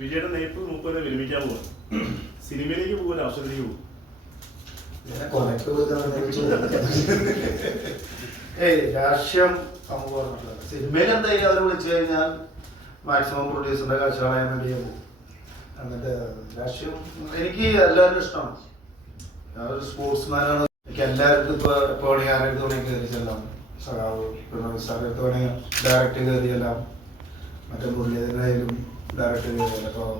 വിജയുടെ നെയ്പ്പ് മൂപ്പരെ വിരമിക്കാൻ പോവാ. സിനിമയിലേക്ക് പോകില്ല, അവസരത്തിലേക്ക് പോകും. രാഷ്ട്രീയം സിനിമയിൽ എന്തായാലും അവർ വിളിച്ചു കഴിഞ്ഞാൽ മാക്സിമം പ്രൊഡ്യൂസറിന്റെ കാഴ്ച കളയാൻ വേണ്ടി പോകും. എന്നിട്ട് രാഷ്ട്രീയം എനിക്ക് എല്ലാവരും ഇഷ്ടമാണ്. ഞാനൊരു സ്പോർട്സ്മാനാണ്. എനിക്ക് എല്ലാവർക്കും ഇപ്പോൾ ആരെടുത്ത് വേണമെങ്കിൽ കയറി ചെല്ലാം. സഖാവ് പിന്നെ സാറെടുത്ത് വേണമെങ്കിൽ ഡയറക്റ്റ് കയറി ചെല്ലാം. മറ്റേ മുരളീധരനായാലും ഡയറക്റ്റ് കയറി ചെല്ലാം.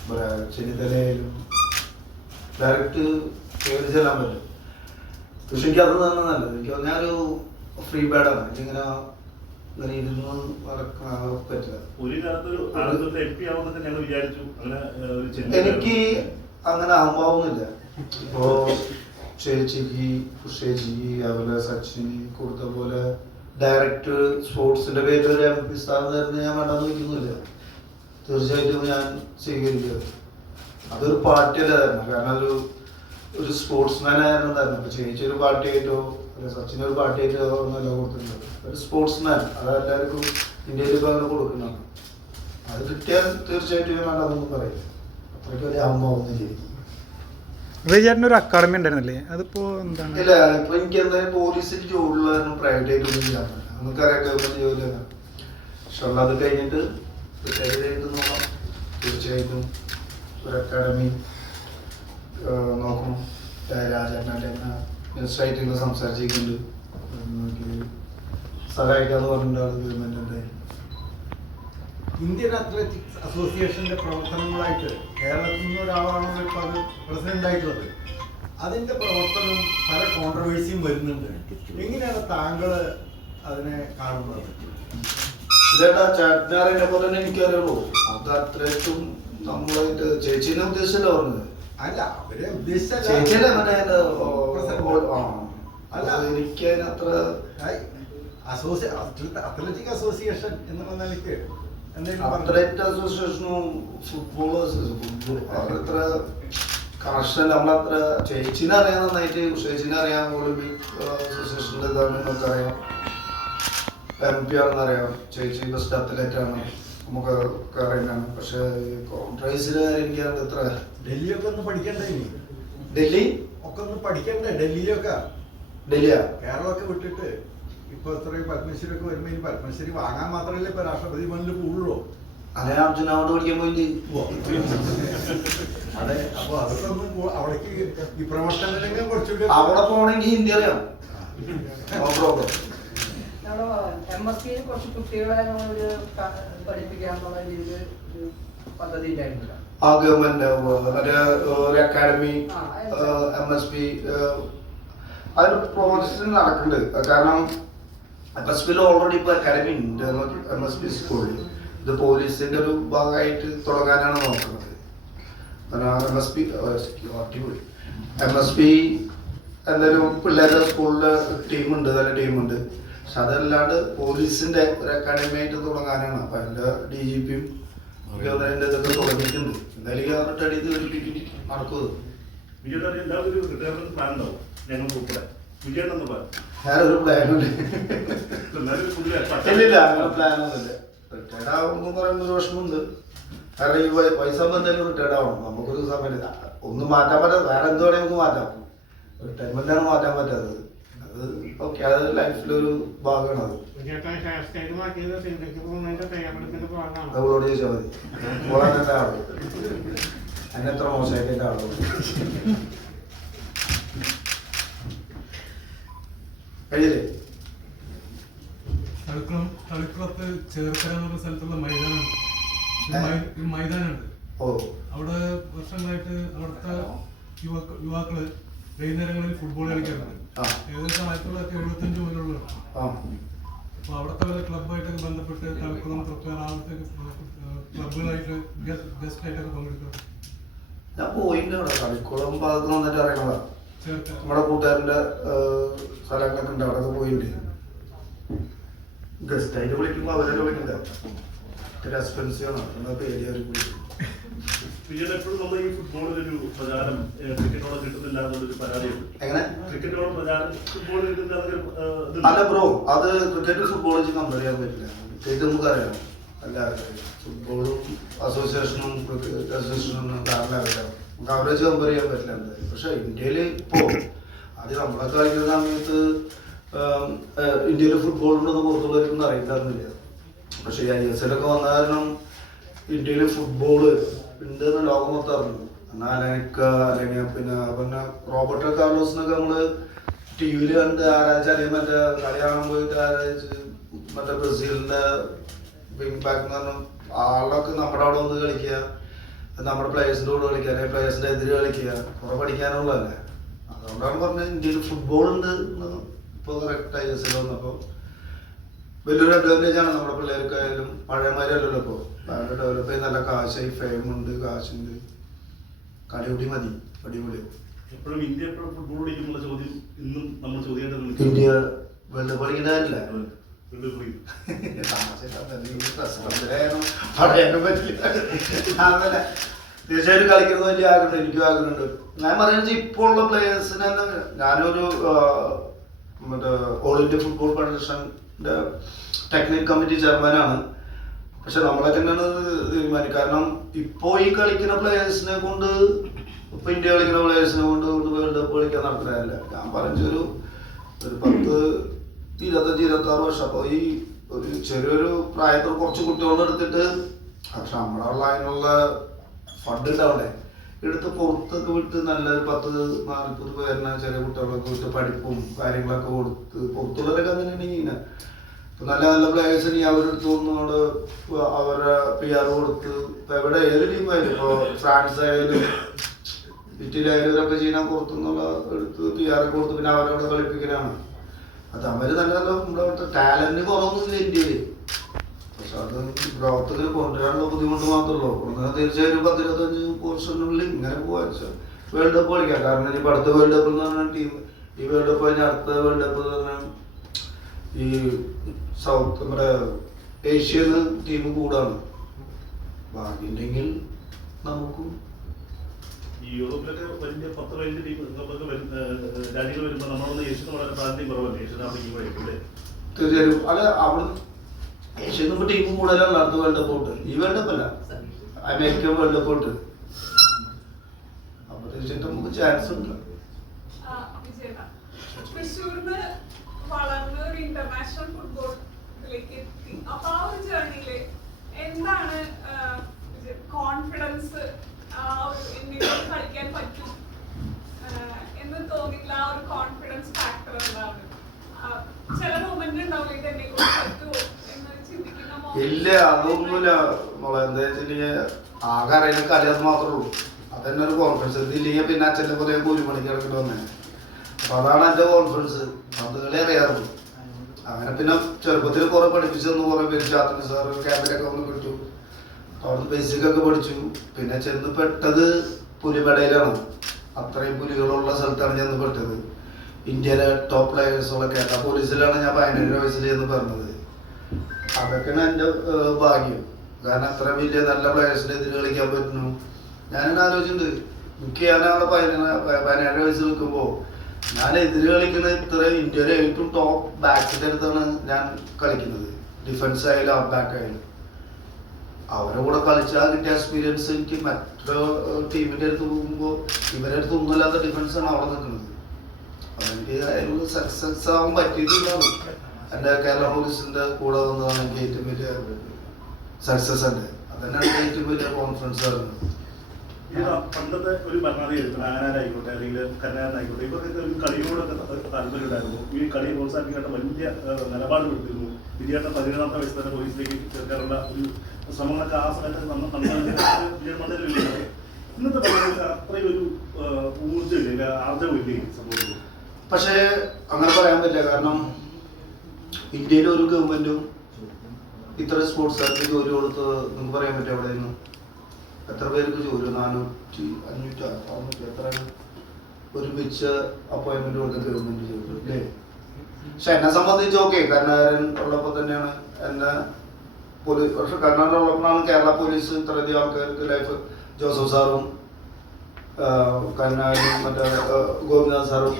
ഇപ്പോൾ ചെന്നിത്തലയായാലും ഡയറക്റ്റ് കയറി ചെല്ലാൻ പറ്റും. പക്ഷെ എനിക്ക് അത് തന്നെ നല്ലത്. എനിക്ക് ഞാനൊരു ഫ്രീ ബാഡാണ്. എനിക്കിങ്ങനെ ഇങ്ങനെ ഇരുന്ന് പറ്റില്ല. എനിക്ക് അങ്ങനെ അഹംഭാവമൊന്നുമില്ല. ഇപ്പോ ചേച്ചിക്ക് ചേച്ചിക്ക് അതുപോലെ സച്ചിന് കൊടുത്ത പോലെ ഡയറക്റ്റ് സ്പോർട്സിന്റെ പേരിൽ ഒരു MP സ്ഥാനം തരുന്ന ഞാൻ വേണ്ടെന്ന് വയ്ക്കുന്നില്ല. തീർച്ചയായിട്ടും ഞാൻ സ്വീകരിക്കുക. അതൊരു പാർട്ടിയല്ല തരണം. കാരണം ഒരു സ്പോർട്സ്മാൻ ആയിരുന്നു തരണം. ഇപ്പൊ ചേച്ചി ഒരു പാർട്ടിയായിട്ടോ സച്ചിൻ ഒരു പാർട്ടിയായിട്ടോ ഒന്നല്ല കൊടുത്തിട്ടുണ്ട്. ഒരു സ്പോർട്സ്മാൻ അതെല്ലാവർക്കും ഇന്ത്യയിൽ ഇപ്പൊ അങ്ങനെ കൊടുക്കുന്നതാണ്. അത് കിട്ടിയാൽ തീർച്ചയായിട്ടും ഞാൻ വേണ്ടെന്നൊന്നും പറയില്ല. അത്രയ്ക്ക് ഒരു അഹംഭാവമൊന്നും ശരിക്കും. ഒരു അക്കാഡമി ഉണ്ടായിരുന്നില്ലേ, അതിപ്പോ എന്താണ്? ഇല്ല, ഇപ്പൊ എനിക്ക് എന്തായാലും പോലീസിൽ ജോലിയുള്ള കാരണം പ്രൈവറ്റ് ആയിട്ട് ഒന്നും ചെയ്യാൻ പറ്റില്ല. നമുക്കറിയാം ഗവൺമെന്റ് ജോലിയാണ്. പക്ഷെ അത് കഴിഞ്ഞിട്ട് റിട്ടയർഡ് നോക്കാം. തീർച്ചയായിട്ടും ഒരു അക്കാഡമി നോക്കണം. രാജാന്റെ മിനിസ്റ്ററായിട്ട് ഇന്ന് സംസാരിച്ചിട്ടുണ്ട്. സഹായിക്കാന്ന് പറഞ്ഞിട്ടുണ്ടാവും ഗവൺമെന്റിന്റെ. ഇന്ത്യൻ അത്ലറ്റിക്സ് അസോസിയേഷന്റെ പ്രവർത്തനങ്ങളായിട്ട് കേരളത്തിൽ നിന്ന് ഒരാളാണല്ലോ ഇപ്പോൾ അത് പ്രസിഡന്റ് ആയിട്ടുള്ളത്. അതിന്റെ പ്രവർത്തനം പല കോൺട്രവേഴ്സിയും വരുന്നുണ്ട്. എങ്ങനെയാണ് താങ്കൾ അതിനെ കാണുന്നത്? ഇതേട്ടാ ചാറ്റിനാറിനെ പോലെ തന്നെ എനിക്കറിയുള്ളൂ. അത് അത്രയ്ക്കും നമ്മളായിട്ട് ചേച്ചീനെ ഉദ്ദേശിച്ചല്ല പറഞ്ഞത്. അല്ല, അവരെ ഉദ്ദേശിച്ച ചേച്ചിയല്ലേ മറ്റേ അല്ല, എനിക്ക് അതിനത്ര അത്ലറ്റിക് അസോസിയേഷൻ എന്നുള്ള നിലയ്ക്ക് അത്ലറ്റ് അസോസിയേഷനും ഫുട്ബോളേഴ്സ് അവരത്ര കണക്ഷൻ നമ്മളത്ര ചേച്ചിനെ അറിയാൻ നന്നായിട്ട്. ചേച്ചിനെ അറിയാം. ഒളിമ്പിക് അസോസിയേഷൻ്റെ ഇതാണെന്നൊക്കെ അറിയാം. MP ആണെന്നറിയാം. ചേച്ചി ബെസ്റ്റ് അത്ലറ്റ് ആണ്. നമുക്ക് അറിയുന്നതാണ്. പക്ഷെ കോൺട്രവേഴ്സിയുടെ കാര്യം എനിക്ക് എത്ര ഡൽഹിയൊക്കെ ഒന്ന് പഠിക്കണ്ടേ? ഡൽഹി ഒക്കെ ഒന്ന് പഠിക്കണ്ടേ? ഡൽഹിയൊക്കെ ഡൽഹിയാ കേരളമൊക്കെ വിട്ടിട്ട് ഇപ്പൊ ഇത്രയും പത്മശ്രീ ഒക്കെ വരുമ്പോ ഈ പത്മശ്രീ വാങ്ങാൻ മാത്രമല്ലേ ഇപ്പൊ രാഷ്ട്രപതി ഭവനിൽ പോകുള്ളൂ. അങ്ങനെ അർജുന അവാർഡ് പഠിക്കാൻ പോയിട്ട് അതെ. അപ്പൊ അതൊക്കെ ഒന്ന് അവിടേക്ക് ഈ പ്രവർത്തന രംഗം കുറച്ചുകൂടി അവിടെ പോകണമെങ്കിൽ ഹിന്ദി അറിയാം. MSP കുറച്ച് കുട്ടികളെ നമ്മളൊരു പഠിപ്പിക്കാന്നുള്ള രീതിയിൽ പദ്ധതി ഉണ്ടായിരുന്നില്ല. ആ ഗവൺമെന്റ് ഒരു അക്കാഡമി MSP അതിന് പ്രോജക്റ്റ് നടക്കുന്നുണ്ട്. കാരണം MSPയിൽ ഓൾറെഡി ഇപ്പൊ അക്കാഡമി ഉണ്ട്. MSP സ്കൂളിൽ ഇത് പോലീസിന്റെ ഒരു ഭാഗമായിട്ട് തുടങ്ങാനാണ് നോക്കുന്നത്. MSP എന്തായാലും പിള്ളേരുടെ സ്കൂളില് ടീമുണ്ട്, നല്ല ടീമുണ്ട്. പക്ഷെ അതല്ലാണ്ട് പോലീസിന്റെ ഒരു അക്കാഡമി ആയിട്ട് തുടങ്ങാനാണ്. അപ്പൊ അതിന്റെ DGPയും ഗവർണറിന്റെ ഇതൊക്കെ തുടങ്ങിയിട്ടുണ്ട്. എന്തായാലും റിട്ടയർഡ് ചെയ്ത് നടക്കുന്നത്. ഞാനൊരു പ്ലാനുണ്ട്. ഇല്ലില്ല, അങ്ങനെ പ്ലാനൊന്നുമില്ല. റിട്ടയർഡ് ആവുമ്പോൾ പറയുമ്പോൾ ഒരു വിഷമമുണ്ട്. കാരണം ഈ പൈസ എന്തായാലും റിട്ടയർഡ് ആവണം. നമുക്കൊരു സമയമില്ല. ഒന്നും മാറ്റാൻ പറ്റാത്ത വേറെ എന്ത് വേണമെങ്കിൽ നമുക്ക് മാറ്റാം. റിട്ടയർമെന്റാണ് മാറ്റാൻ പറ്റാത്തത്. അത് ഓക്കെ, അത് ലൈഫിലൊരു ഭാഗമാണ്. അത് അവളോട് ചോദിച്ചാൽ മതി. ഓളെന്നെ ആള് അതിനെത്ര മോശമായിട്ട് ആളോ കഴിയില്ലേ? തളിക്കുളത്ത് ചേർക്കര എന്നുള്ള സ്ഥലത്തുള്ള മൈതാനുണ്ട്. അവിടെ വർഷങ്ങളായിട്ട് അവിടുത്തെ യുവാക്കള് വൈകുന്നേരങ്ങളിൽ ഫുട്ബോൾ കളിക്കാറുണ്ട്. ഏകദേശം 1975 മുതലുള്ളതാണ്. അപ്പൊ അവിടുത്തെ വല്ല ക്ലബായിട്ടൊക്കെ ബന്ധപ്പെട്ട് തളിക്കുളം തൃപ്പേർ ആവത്തെ ക്ലബുകളായിട്ട് ഗസ്റ്റ് ആയിട്ടൊക്കെ പങ്കെടുക്കാറുണ്ട്. ഞാൻ പോയിട്ടുണ്ട്. അവിടെ തളിക്കുളം ഭാഗത്ത് വന്നിട്ട് അറിയണതാ. നമ്മുടെ കൂട്ടുകാരൻ്റെ സ്ഥലങ്ങളൊക്കെ ഉണ്ട്. അവിടെ പോയിട്ടുണ്ട്. ഗസ്റ്റായിട്ട് വിളിക്കുമ്പോൾ അവരെ വിളിക്കണ്ട. ഇത്തിരി എക്സ്പെൻസീവ് ആണ്. എന്നാൽ പേര് അവർ വിളിക്കും. എപ്പോഴും നമ്മൾ ഈ ഫുട്ബോളിലൊരു പ്രചാരം ക്രിക്കറ്റോളം കിട്ടുന്നില്ല എന്നുള്ളൊരു പരാതിയുണ്ട്. എങ്ങനെ ക്രിക്കറ്റോളം പ്രചാരം ഫുട്ബോൾ കിട്ടുന്ന അല്ല ബ്രോ, അത് ക്രിക്കറ്റ് ഫുട്ബോൾ വെച്ച് കമ്പയർ ചെയ്യാൻ പറ്റില്ല. ക്രിക്കറ്റ് നമുക്ക് അറിയാം. അല്ല ഫുട്ബോളും അസോസിയേഷനും ക്രിക്കറ്റ് അസോസിയേഷനും കാരണം അറിയാം, നമുക്ക് അവരെ കമ്പയർ ചെയ്യാൻ പറ്റില്ല എന്തായാലും. പക്ഷെ ഇന്ത്യയിൽ ഇപ്പോൾ അത് നമ്മളൊക്കെ കളിക്കുന്ന സമയത്ത് ഇന്ത്യയിൽ ഫുട്ബോൾ ഉണ്ടെന്ന് പുറത്തുള്ളവർക്കൊന്നും അറിയില്ലായിരുന്നില്ല. പക്ഷേ ഈ ISL ഒക്കെ വന്ന കാരണം ഇന്ത്യയിൽ ഫുട്ബോള് ഉണ്ടെന്ന് ലോകം മൊത്തം അറിഞ്ഞു. എന്നാൽ അലനിക്ക അല്ലെങ്കിൽ പിന്നെ റോബർട്ടോ കാർലോസിനൊക്കെ നമ്മള് TV കണ്ട് ആരാധിച്ച്, അല്ലെങ്കിൽ മറ്റേ കളി കാണാൻ പോയിട്ട് ആരാധിച്ച്, മറ്റേ ബ്രസീലിന്റെ വിങ് ബാക്ക് എന്ന് പറഞ്ഞ ആളൊക്കെ നമ്മുടെ അവിടെ വന്ന് കളിക്കുക, നമ്മുടെ പ്ലേയേഴ്സിന്റെ കൂടെ കളിക്കുക, അല്ലെങ്കിൽ പ്ലേയേഴ്സിന്റെ എതിര് കളിക്കുക, കുറെ പഠിക്കാനുള്ളതല്ലേ. അതുകൊണ്ടാണ് പറഞ്ഞത് ഇന്ത്യയിൽ ഫുട്ബോൾ ഉണ്ട് ഇപ്പോൾ കറക്റ്റ് ISL വന്നപ്പോൾ വലിയൊരു അഡ്വാൻറ്റേജ് ആണ് നമ്മുടെ പിള്ളേർക്കായാലും. പഴയമാരല്ലല്ലോ ഇപ്പോൾ ഡെവലപ്പ് ചെയ്ത് നല്ല കാശായി, ഫെയിമുണ്ട്, കാശുണ്ട്, കളികൂടി മതി, അടിപൊളിയാവും. എപ്പോഴും ഇന്ത്യ എപ്പോഴും ഫുട്ബോൾ കളിക്കുന്നുള്ള ചോദ്യം ഇന്നും നമ്മൾ ചോദ്യമായിട്ട് ഇന്ത്യ വേൾഡ് കപ്പ് കളിക്കുന്നതല്ല അതല്ല, തീർച്ചയായിട്ടും കളിക്കുന്നത് വലിയ ആഗ്രഹമുണ്ട്, എനിക്കും ആഗ്രഹമുണ്ട്. ഞാൻ പറയുന്നത് ഇപ്പോൾ ഉള്ള പ്ലേയേഴ്സിന് തന്നെ, ഞാനൊരു മറ്റേ ഓൾ ഇന്ത്യ ഫുട്ബോൾ ഫെഡറേഷൻ്റെ ടെക്നിക്കൽ കമ്മിറ്റി ചെയർമാനാണ്. പക്ഷെ നമ്മളൊക്കെ തന്നെയാണ് തീരുമാനിക്കും. കാരണം ഇപ്പോൾ ഈ കളിക്കുന്ന പ്ലേയേഴ്സിനെ കൊണ്ട്, ഇപ്പൊ ഇന്ത്യ കളിക്കുന്ന പ്ലേയേഴ്സിനെ കൊണ്ട് വേൾഡ് കപ്പ് കളിക്കാൻ നടത്തുന്നതല്ല. ഞാൻ പറഞ്ഞൊരു 10-25-26 വർഷം. അപ്പോൾ ഈ ഒരു ചെറിയൊരു പ്രായത്തിൽ കുറച്ച് കുട്ടികളെ എടുത്തിട്ട്, പക്ഷെ നമ്മളുള്ള അതിനുള്ള ഫണ്ട് ഉണ്ടാവണ്ടേ, എടുത്ത് പുറത്തൊക്കെ വിട്ട് നല്ലൊരു 10-40 പേരിനെ ചെറിയ കുട്ടികളൊക്കെ വിട്ട് പഠിപ്പും കാര്യങ്ങളൊക്കെ കൊടുത്ത്, പുറത്തുള്ളവരൊക്കെ അങ്ങനെയാണെങ്കിൽ ഇപ്പൊ നല്ല നല്ല പ്ലേയേഴ്സിന് അവരെടുത്ത് വന്നോട് അവരുടെ PR കൊടുത്ത്, ഇപ്പൊ എവിടെ ഏത് ടീമായാലും, ഇപ്പൊ ഫ്രാൻസ് ആയാലും ഇറ്റലിയായാലും ഇവരൊക്കെ ചെയ്യാൻ പുറത്തുനിന്നുള്ള എടുത്ത് PR കൊടുത്ത് പിന്നെ അവരവിടെ കളിപ്പിക്കലാണ്. അത് അവര് നല്ല നല്ല നമ്മുടെ അവിടുത്തെ ടാലന്റ് കുറവൊന്നുമില്ല ഇന്ത്യയില്. പക്ഷെ അത് ഗ്രോത്തിൽ കൊണ്ടുവരാനുള്ള ബുദ്ധിമുട്ട് മാത്രമല്ലോ. തീർച്ചയായും 10-25 ഇങ്ങനെ പോകാൻ വേൾഡ് കപ്പ് കളിക്കാം. കാരണം ഇനിയിപ്പോൾ അടുത്ത വേൾഡ് കപ്പ് എന്ന് പറഞ്ഞാൽ ടീം, ഈ വേൾഡ് കപ്പ് കഴിഞ്ഞാൽ അടുത്ത വേൾഡ് കപ്പ് എന്ന് പറഞ്ഞാൽ ഈ സൗത്ത് നമ്മുടെ ഏഷ്യന്ന് ടീം കൂടാണ്. ഭാഗ്യമുണ്ടെങ്കിൽ നമുക്കും ഈ യൂറോപ്പിലൊക്കെ വലിയ 10-15 ടീം രാജ്യങ്ങൾ വരുമ്പോൾ നമ്മളൊന്ന് ഏഷ്യന് വളരെ പ്രാധാന്യം കുറവല്ലേ, ഏഷ്യനാണ് ഈ വഴിക്കില്ലേ? തീർച്ചയായും അല്ല, അവിടെ ഏഷ്യന്ന് ഇപ്പോൾ ടീം കൂടുതലാണ് അടുത്ത വേൾഡ് കപ്പ് തൊട്ട്. ഈ വേൾഡ് കപ്പ് അല്ല, അമേരിക്ക വേൾഡ് കപ്പ് തൊട്ട്. അപ്പൊ തീർച്ചയായിട്ടും നമുക്ക് ചാൻസ് ഉണ്ട്. തൃശ്ശൂരിന് വളർന്ന് ഒരു ഇന്റർനാഷണൽ ഫുട്ബോളിലേക്ക് എത്തി. അപ്പൊ ആ ഒരു ജേർണിയില് എന്താണ് കോൺഫിഡൻസ്, കളിക്കാൻ പറ്റും എന്ന് തോന്നിയില്ല? ആ ഒരു കോൺഫിഡൻസ് ഫാക്ടർ എന്താണ്? ചില മൊമെന്റ് ഉണ്ടാവില്ല, ഇത് എന്നെ കൊണ്ട് പറ്റുമോ എന്ന് ചിന്തിക്കുന്ന? ഇല്ല, അതൊന്നുമില്ല മോളെ. എന്താ വെച്ചിട്ടുണ്ടെങ്കിൽ ആകെ അറിയുന്ന കളി അത് മാത്രമേ ഉള്ളൂ. അതന്നെ ഒരു കോൺഫിഡൻസ്. ഇതില്ലെങ്കിൽ പിന്നെ അച്ഛനെ പോലെ 1 മണിക്ക് ഇറങ്ങിട്ട് വന്നേ. അപ്പൊ അതാണ് എന്റെ കോൺഫിഡൻസ്. അത് കളി അറിയാറുള്ളൂ. അങ്ങനെ പിന്നെ ചെറുപ്പത്തിൽ കുറെ പഠിപ്പിച്ചു തന്നു, കുറെ പേര് ചാത്തൻ സാർ ക്യാമ്പിലൊക്കെ വന്ന് കിട്ടു. അവിടുന്ന് ബേസിക് ഒക്കെ പഠിച്ചു. പിന്നെ ചെന്ന് പെട്ടത് പുലിമടയിലാണ്. അത്രയും പുലികളുള്ള സ്ഥലത്താണ് ചെന്ന് പെട്ടത്. ഇന്ത്യയിലെ ടോപ്പ് പ്ലേയേഴ്സുള്ള കേരള പോലീസിലാണ് ഞാൻ 17 വയസ്സിൽ ചെന്ന് പറഞ്ഞത്. അതൊക്കെയാണ് എൻ്റെ ഭാഗ്യം. കാരണം അത്ര വലിയ നല്ല പ്ലേയേഴ്സിൻ്റെ എതിര് കളിക്കാൻ പറ്റുന്നു. ഞാനിങ്ങനെ ആലോചിച്ചിട്ടുണ്ട്, എനിക്ക് ഞാൻ അവിടെ 17 വയസ്സിൽ നിൽക്കുമ്പോൾ ഞാൻ എതിര് കളിക്കുന്നത് ഇത്ര ഇന്ത്യയിലെ ഏറ്റവും ടോപ്പ് ബാക്കിൻ്റെ അടുത്താണ് ഞാൻ കളിക്കുന്നത്. ഡിഫൻസ് ആയാലും ഹാഫ് ബാക്ക് ആയാലും അവരെ കൂടെ കളിച്ചാൽ കിട്ടിയ എക്സ്പീരിയൻസ് എനിക്ക് മറ്റൊരു ടീമിൻ്റെ അടുത്ത് പോകുമ്പോൾ ഇവരുടെ അടുത്ത് ഒന്നുമില്ലാത്ത ഡിഫൻസാണ് അവിടെ നിൽക്കുന്നത്. അതെനിക്ക് അതിനുള്ള സക്സസ് ആവാൻ പറ്റിയതില്ലാണ്. എൻ്റെ കേരള പോലീസിൻ്റെ കൂടെ വന്നതാണ് എനിക്ക് ഏറ്റവും വലിയ സക്സസ് ഉണ്ട്. അതന്നെയാണ് ഏറ്റവും വലിയ കോൺഫിഡൻസ് ആകുന്നത്. പണ്ടത്തെ ഒരു ഭരണാധികാരി ആനാരായിക്കോട്ടെ അല്ലെങ്കിൽ കരുണാകരനായിക്കോട്ടെ, ഇവർക്കൊക്കെ ഒരു കളിയോടൊക്കെ താല്പര്യം ഉണ്ടായിരുന്നു. ഈ കളിയെ പ്രോത്സാഹിപ്പിക്കാനുള്ള വലിയ നിലപാട് എടുത്തിരുന്നു. വിജയേട്ടൻ 17-ാമത്തെ വയസ്സിൽ തന്നെ പോലീസിലേക്ക് ചേർക്കാനുള്ള ഒരു ശ്രമങ്ങളൊക്കെ ആ സമയത്ത് വിജയമണ്ഡലമില്ല. ഇന്നത്തെ ഭരണത്തിൽ അത്രയും ഒരു ഊർജ്ജമില്ല, ആർജവില്ലേ സംഭവത്തിൽ? പക്ഷേ അങ്ങനെ പറയാൻ പറ്റില്ല. കാരണം ഇന്ത്യയിലെ ഒരു ഗവൺമെന്റും ഇത്ര സ്പോർട്സുകാർക്ക് ജോലി കൊടുത്ത് നമുക്ക് പറയാൻ പറ്റും. അവിടെ നിന്ന് എത്ര പേർക്ക് ജോലി? 400-500 എത്രയാണ് ഒരുമിച്ച് അപ്പോയിൻമെന്റ് കൊടുത്ത ഗവൺമെന്റ് ജോലി അല്ലേ? പക്ഷെ എന്നെ സംബന്ധിച്ച് ഓക്കെ, കരുണാകരൻ ഉള്ളപ്പോൾ തന്നെയാണ് എന്നെ പോലീസ്. പക്ഷെ കരുണാകരൻ ഉള്ളപ്പോഴാണ് കേരള പോലീസ് ഇത്രയധികം ആൾക്കാർക്ക് ലൈഫ്. ജോസഫ് സാറും കരുണാകരനും മറ്റേ ഗോപിനാഥ് സാറും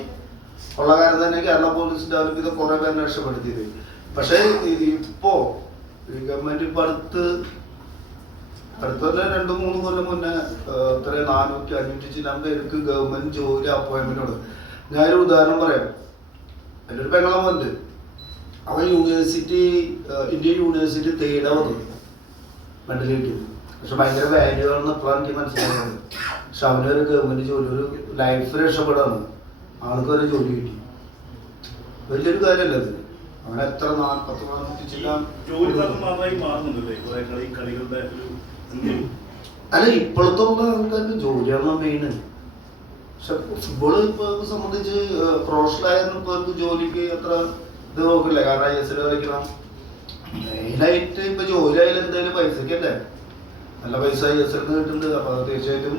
ഉള്ള കാര്യം തന്നെ കേരള പോലീസിന്റെ അവർക്ക് ഇത് കുറെ പേരെ രക്ഷപ്പെടുത്തിയത്. പക്ഷേ ഇപ്പോ ഈ ഗവൺമെന്റ് ഇപ്പൊ അടുത്തല്ല 2-3 കൊല്ലം മുന്നേ എത്ര 400-500 ചില പേർക്ക് ഗവൺമെന്റ് ജോലി അപ്പോയിന്റ്മെന്റോട്. ഞാനൊരു ഉദാഹരണം പറയാം. എൻ്റെ ഒരു പെങ്ങളമ്മണ്ട്. അവൻ ഇന്ത്യൻ യൂണിവേഴ്സിറ്റി തേടാ വന്നത് മെഡൽ കിട്ടിയത്. പക്ഷെ ഭയങ്കര വാല്യൂ ആണെന്ന് എപ്പോഴാണ് എനിക്ക് മനസ്സിലായത്. പക്ഷെ അവനൊരു ഗവൺമെന്റ് ജോലി, ഒരു ലൈഫ് രക്ഷപ്പെടാണ്, ആൾക്ക് ഒരു ജോലി കിട്ടി. വലിയൊരു കാര്യമല്ല അത്. അവൻ എത്ര 40-40 ചില ജോലി മാത്രമായി മാറുന്നുണ്ടല്ലേ കളികളുടെ ഒരു. അല്ല, ഇപ്പോഴത്തെ ആൾക്കാർക്ക് ജോലിയാണ് മെയിൻ. പക്ഷെ ഫുട്ബോൾ ഇപ്പൊ സംബന്ധിച്ച് പ്രൊഫഷണലായിരുന്നു ഇപ്പൊ അവർക്ക് ജോലിക്ക് അത്ര ഇത് നോക്കില്ല. കാരണം ISL കളിക്കണം. മെയിനായിട്ട് ഇപ്പൊ ജോലി ആയാലും എന്തായാലും പൈസക്കല്ലേ, നല്ല പൈസ ISL കിട്ടുന്നുണ്ട്. അപ്പൊ അത് തീർച്ചയായിട്ടും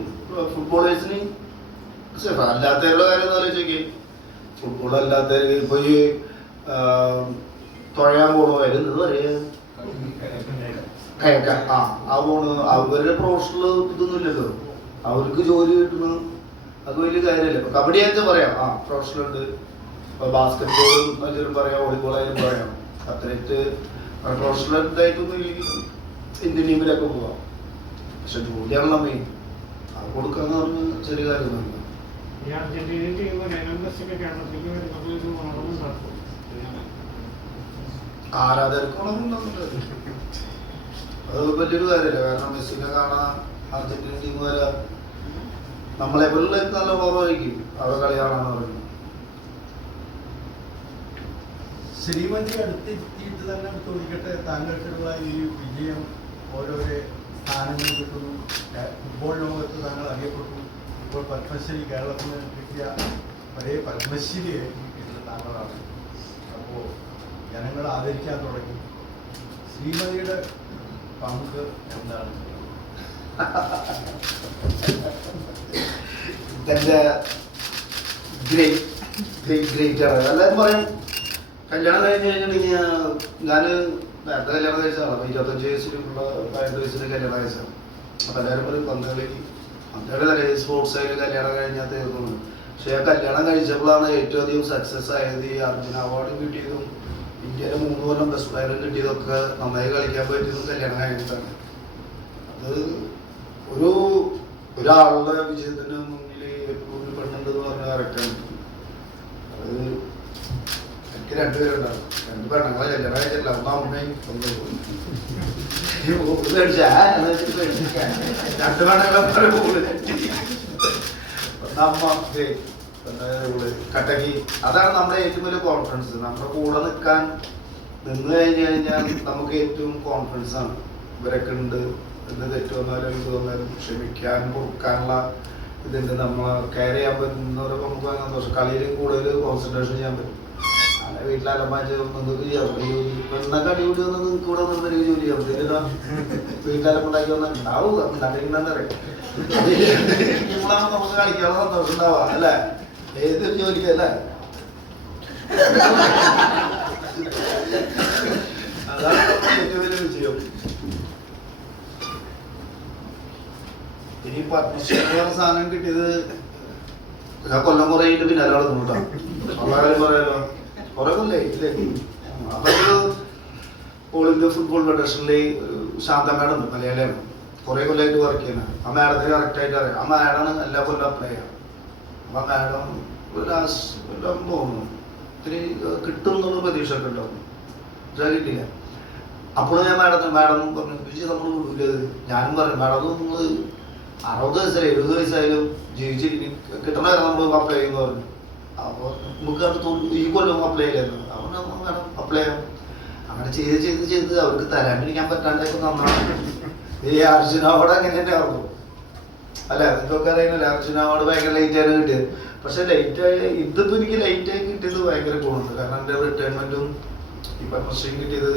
ഫുട്ബോളേഴ്സിന് അല്ലാത്തവരുടെ കാര്യം ഒന്ന് ആലോചിക്കേ. ഫുട്ബോൾ അല്ലാത്തവര് ഇപ്പൊ ഈ തുഴയാൻ പോണോ വരുന്നത് പറയാ കയക്കാം. ആ പോണ് അവരുടെ പ്രൊഫഷണൽ ഇതൊന്നും ഇല്ലല്ലോ, അവർക്ക് ജോലി കിട്ടുന്നു. അത് വലിയ കാര്യമല്ലേ. ഇപ്പൊ കബഡി ആയിട്ട് പറയാം, പ്രൊഫഷണൽ ഉണ്ട്. ഇപ്പൊ ബാസ്കറ്റ് ബോളും പറയാം, വോളിബോൾ ആയാലും പറയാം. അത്രയ്ക്ക് പ്രൊഫഷണൽ ഇതായിട്ടൊന്നും ഇല്ലെങ്കിൽ ഇന്ത്യൻ ടീമിലൊക്കെ പോവാം. പക്ഷെ ജോലിയാണല്ലോ മെയിൻ. അത് കൊടുക്കാന്ന് പറഞ്ഞ ചെറിയ കാര്യമൊന്നുമില്ല. ആരാധകർക്കുള്ളത് അത് വലിയൊരു കാര്യമല്ല. കാരണം മെസ്സിനെ കാണാൻ അർജന്റീന ടീം വരെ നമ്മളെ പോലുള്ള നല്ല കുറവായിരിക്കും അവരുടെ കളി കാണാന്ന് പറയുന്നത്. ശ്രീമതി അടുത്തെത്തിയിട്ട് തന്നെ ചോദിക്കട്ടെ, താങ്കൾക്കുള്ള ഈ വിജയം, ഓരോരോ സ്ഥാനങ്ങൾ കിട്ടുന്നു, ഫുട്ബോൾ ലോകത്ത് താങ്കൾ അറിയപ്പെട്ടു. ഇപ്പോൾ പത്മശ്രീ കേരളത്തിന് കിട്ടിയ ഒരേ പത്മശ്രീ കിട്ടിയിട്ടുള്ള താങ്കളാണ്. അപ്പോൾ ജനങ്ങൾ ആദരിക്കാൻ തുടങ്ങി. ശ്രീമതിയുടെ പങ്ക് എന്താണ്? ഇതെന്റെ ഗ്രേറ്റ് ആണ്. എല്ലാവരും പറയും കല്യാണം കഴിഞ്ഞ് കഴിഞ്ഞിട്ടുണ്ടെങ്കിൽ ഞാൻ നേരത്തെ കല്യാണം കഴിച്ചതാണ്. 25 വയസ്സിലുള്ള 18 വയസ്സിൽ കല്യാണം കഴിച്ചതാണ്. അപ്പം എല്ലാവരും പറയും പന്തകളി സ്പോർട്സ് ആയാലും കല്യാണം കഴിഞ്ഞാൽ തീർന്നു. പക്ഷെ ആ കല്യാണം കഴിച്ചപ്പോഴാണ് ഏറ്റവും അധികം സക്സസ് ആയത്. ഈ അർജുന അവാർഡ് കിട്ടിയതും ഇന്ത്യയിലെ 3 കൊല്ലം ബെസ്റ്റ് പ്ലെയർ കിട്ടിയതൊക്കെ നന്നായി കളിക്കാൻ പറ്റിയതും കല്യാണം കഴിഞ്ഞിട്ടാണ്. അത് ഒരാളുടെ വിജയത്തിന് മുന്നിൽ ഒരു പെണ്ണുണ്ടെന്ന് പറഞ്ഞാൽ കറക്റ്റാണ്. അത് എനിക്ക് 2 പേരുണ്ടാവും. 2 പെണ്ണുങ്ങളെ കല്യാണം കഴിച്ചില്ല. ഒന്ന് അമ്മയും ഒന്ന് 2 പെണ്ണുങ്ങളെ അമ്മ കട്ടക്കി. അതാണ് നമ്മുടെ ഏറ്റവും വലിയ കോൺഫിഡൻസ്. നമ്മുടെ കൂടെ നിന്ന് കഴിഞ്ഞാൽ നമുക്ക് ഏറ്റവും കോൺഫിഡൻസ് ആണ്. ഇവരൊക്കെ ഉണ്ട്, എന്ത് തെറ്റ് വന്നാലും ഇത് വന്നാലും ക്ഷമിക്കാനും പൊറുക്കാനുള്ള ഇതുണ്ട്. നമ്മൾ കെയർ ചെയ്യാൻ പറ്റുന്നവരൊക്കെ നമുക്ക് ഭയങ്കര സന്തോഷം. കളിയിലും കൂടുതൽ കോൺസെൻട്രേഷൻ ചെയ്യാൻ പറ്റും. അങ്ങനെ വീട്ടിലലമ്പാച്ച് നിങ്ങൾക്ക് ചെയ്യാം. പെണ്ണൊക്കെ അടിപൊളി വന്ന് നിങ്ങൾക്ക് ഇവിടെ നിന്നൊരു ജോലി ചെയ്യാം. ഇതില്ല വീട്ടിലലമ്പുണ്ടാക്കി വന്നാൽ ഉണ്ടാവും. ഉണ്ടാക്കിണ്ടെന്ന് അറിയാം. നമുക്ക് കളിക്കാനുള്ള സന്തോഷം ഉണ്ടാവുക അല്ലേ, ഏതൊരു ജോലിക്കല്ലേ. അതാണ് ഏറ്റവും വലിയ വിജയം. ഇനി പത്മശ്രീ സാധനം കിട്ടിയത് കൊല്ലം കുറേ പിന്നാലെ നടന്നുകൊണ്ടാണ്. ഉള്ള കാര്യം പറയാലോ, കുറെ കൊല്ലേ ഇല്ലേ. അതൊരു ഓൾ ഇന്ത്യ ഫുട്ബോൾ ഫെഡറേഷനിലെ ശാന്ത മാഡം ഉണ്ട്, മലയാളിയാണ്. കുറെ കൊല്ലമായിട്ട് വർക്ക് ചെയ്യുന്നത്. ആ മാഡത്തിന് കറക്റ്റായിട്ട് അറിയാം. ആ മാഡമാണ് എല്ലാ കൊല്ലം അപ്ലൈ ചെയ്യാം. അപ്പം ആ മാഡം എല്ലാം തോന്നുന്നു ഇത്തിരി കിട്ടും എന്നുള്ള പ്രതീക്ഷ ഒക്കെ ഉണ്ടാവും. പക്ഷേ കിട്ടില്ല. അപ്പോഴും ഞാൻ മാഡം പറഞ്ഞു വിജയ് നമ്മൾ വിടില്ലത്. ഞാനും പറഞ്ഞു മാഡം നിങ്ങൾ 60 വയസ്സായാലും 70 വയസ്സായാലും ജീവിച്ചിരിക്കും കിട്ടണ നമ്മൾ അപ്ലൈ ചെയ്യുമെന്ന് പറഞ്ഞു. അപ്പോൾ നമുക്ക് അത് ഈ കൊല്ലം അപ്ലൈ ചെയ്തായിരുന്നു. അതുകൊണ്ട് മാഡം അപ്ലൈ ചെയ്യാം. അങ്ങനെ ചെയ്ത് അവർക്ക് തരാണ്ടിരിക്കാൻ പറ്റാണ്ടൊക്കെ നന്നാണ്. ഈ അർജുന അവാർഡ് അങ്ങനെ തന്നെ ആവുന്നു അല്ല, നിങ്ങൾക്കൊക്കെ അറിയുന്നില്ല. അർജുന അവാർഡ് ഭയങ്കര ലേറ്റാണ് കിട്ടിയത്. പക്ഷെ ഇതിപ്പോ എനിക്ക് ലേറ്റായി കിട്ടിയത് ഭയങ്കര ഗുണമുണ്ട്. കാരണം എൻ്റെ റിട്ടയർമെന്റും ഈ പത്മശ്രീയും കിട്ടിയത്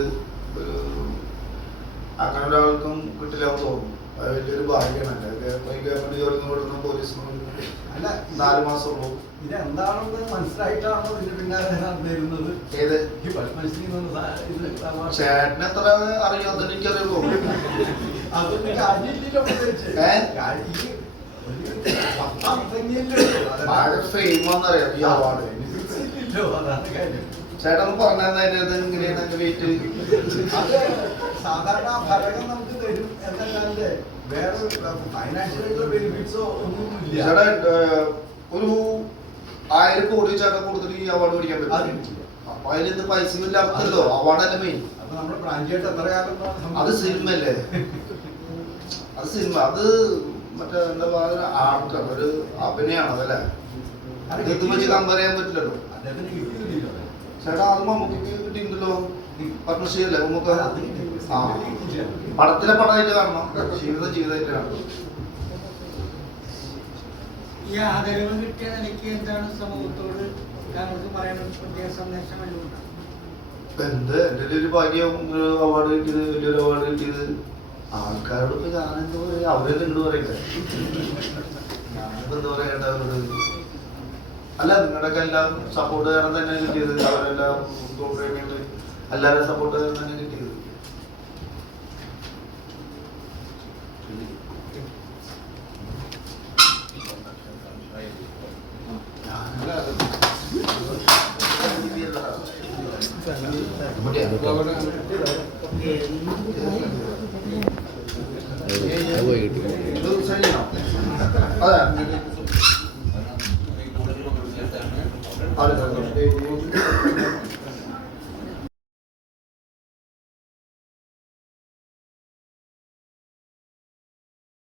അങ്ങനെ ഒരാൾക്കും കിട്ടില്ലാന്ന് തോന്നുന്നു. അത് വലിയൊരു ഭാഗ്യമാണ്. ഗവൺമെന്റ് ജോലി കൊടുക്കുന്ന പോലീസ് അല്ല 4 മാസമുള്ളൂ. ഇതെന്താണെന്ന് മനസ്സിലായിട്ടാണോ ഇതിന് പിന്നാലെ നടന്നിരുന്നത്? ഏത് ഈ പത്മശ്രീ ചേട്ടന് എത്ര അറിയാതെ എനിക്കറിയുള്ളൂ. അതൊന്നും കാര്യമില്ലല്ലോ. ഫെയിമാന്നറിയാം ഈ അവാർഡ്. അതാണ് കാര്യം. ചേട്ടാ ഒന്ന് പറഞ്ഞത് എങ്ങനെയാണ് എന്റെ വെയിറ്റ്? അത് സാധാരണ ഫലകം നമുക്ക് തരും എന്നല്ലാതെ വേറെ ഫൈനാൻഷ്യൽ ആയിട്ടുള്ള ബെനിഫിറ്റ്സോ ഒന്നും ഇല്ല. ചേട്ടാ ഒരു 1000 കോടി ചേട്ടൻ കൊടുത്തിട്ട് ഈ അവാർഡ് മേടിക്കാൻ പറ്റും. അപ്പൊ അതിൽ പൈസ ഇല്ല, അർത്ഥമല്ലോ. അവാർഡല്ല മെയിൻ. അപ്പൊ നമ്മുടെ പ്രാഞ്ചിയായിട്ട് എത്ര കാലം അത് സിനിമയല്ലേ? അത് സിനിമ, അത് മറ്റേ എന്താ പറയുക, ആർട്ട്, ഒരു അഭിനയമാണ് അതല്ലേ? ഇത് വെച്ച് കമ്പയർ ചെയ്യാൻ പറ്റില്ലല്ലോ. അദ്ദേഹത്തിന് കിട്ടിയില്ലല്ലോ. ചേട്ടാ അത് മമ്മൂക്ക് കിട്ടിയിട്ടുണ്ടല്ലോ, പത്മശ്രീ അല്ലേ മമ്മൂക്ക? ആ, പടത്തിലെ പടമായിട്ട് കാണണം, ജീവിതമായിട്ട് കാണണം. ഈ ആദരവ് കിട്ടിയ നിലയ്ക്ക് എന്താണ് സമൂഹത്തോട് താങ്കൾക്ക് പറയാനുള്ള പ്രത്യേക സന്ദേശം വല്ലതും? എന്ത് എൻ്റെ ഒരു ഭാഗ്യം, ഒരു അവാർഡ് കിട്ടിയത്, വലിയൊരു അവാർഡ് കിട്ടിയത്. ആൾക്കാരോട് ഇപ്പൊ ഞാനെന്താ പറയാ, അവരെല്ലാം എന്ത് പറയട്ടെ, ഞാനിപ്പോ എന്താ പറയട്ടെ അവരോട്? അല്ല, നിങ്ങളുടെയൊക്കെ എല്ലാം സപ്പോർട്ട് കാരണം തന്നെ കിട്ടിയത്, അവരെല്ലാം പ്രേമികള് എല്ലാവരും സപ്പോർട്ട് കാരണം തന്നെ കിട്ടിയത്. അതെ